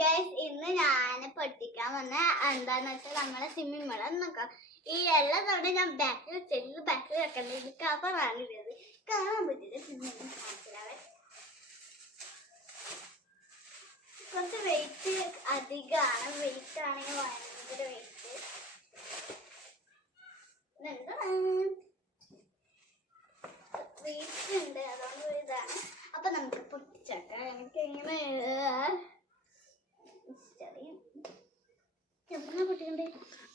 Guys, ഇന്ന് ഞാൻ പൊട്ടിക്കാൻ വന്ന എന്താന്ന് വെച്ചാൽ നമ്മളെ സ്വിമ്മിംഗ് വെള്ളം നോക്കാം. ഈ എല്ലാ തവണ ഞാൻ ബാക്കിൽ വെക്കണ്ട കവറാണ് ഇത് കാണാൻ പറ്റില്ല. കുറച്ച് വെയിറ്റ് അധികമാണ്. വെയിറ്റ് ആണെങ്കിൽ ഭയങ്കര വെയിറ്റ്. വെയിറ്റ് ഉണ്ട്, അതുകൊണ്ട് ഇതാണ്. അപ്പൊ നമുക്ക് പൊട്ടിച്ചേക്കാം. എനിക്ക് ഇങ്ങനെ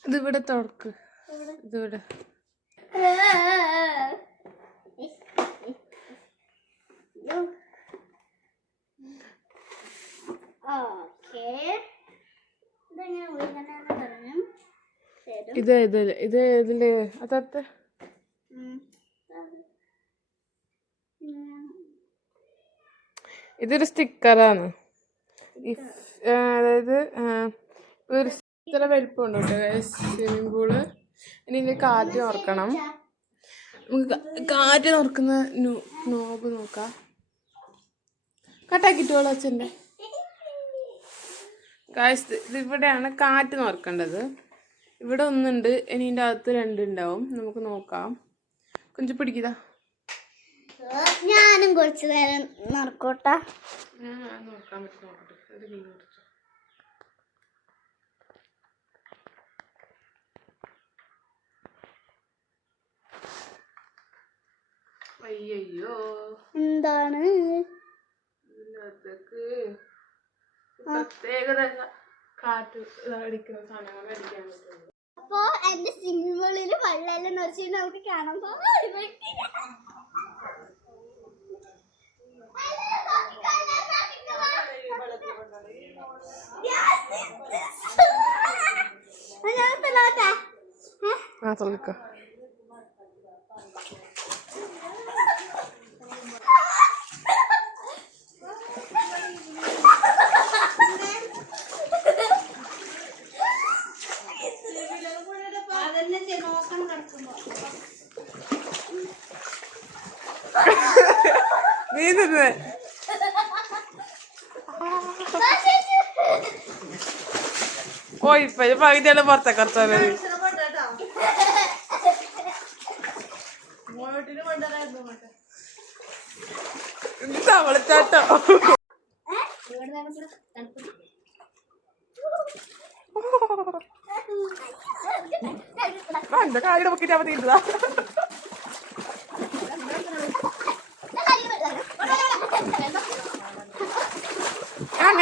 ഇതിവിടെ തുറക്ക്. ഇതിവിടെ ഇതില് അതത്തെ ഇതൊരു സ്റ്റിക്കറാണ്. അതായത് ഒരു ഇത്ര വലിപ്പമുണ്ട് കേട്ടോ സ്വിമ്മിംഗ് പൂള്. ഇനി ഇതിൽ കാറ്റ് നോക്കണം. നമുക്ക് കാറ്റ് നോക്കുന്ന നോബ് നോക്കാം. കട്ടാക്കിട്ടോളൂ അച്ഛൻ്റെ. ഇതിവിടെയാണ് കാറ്റ് നോക്കേണ്ടത്. ഇവിടെ ഒന്നുണ്ട്, ഇനി ഇതിൻ്റെ അകത്ത് രണ്ടുണ്ടാവും. നമുക്ക് നോക്കാം. കൊഞ്ചം പിടിക്കുക. ഞാനും കുറച്ച് നേരം നടക്കോട്ടാ. നോക്കാൻ പറ്റും, നോക്കട്ടെ. ഒരു മീൻ കുറിച്ചു. അയ്യോ എന്താണ് ഇതിനകത്തേക്ക് പ്രത്യേകത കാറ്റ് അടിക്കുന്ന സാധനങ്ങൾ അടിക്കാൻ പറ്റുള്ളൂ. അപ്പൊ എന്റെ സിനിമകളിൽ വെള്ളമെല്ലാം നിറച്ച് നമുക്ക് കാണാൻ തുറക്ക. നീന്തേ പോയി പകുതിയാണ് പുറത്തേക്ക് കുറച്ചാല് തവളച്ചാട്ടോ. എന്റെ കാര്യം നോക്കിട്ട് അവ തീണ്ടതാ.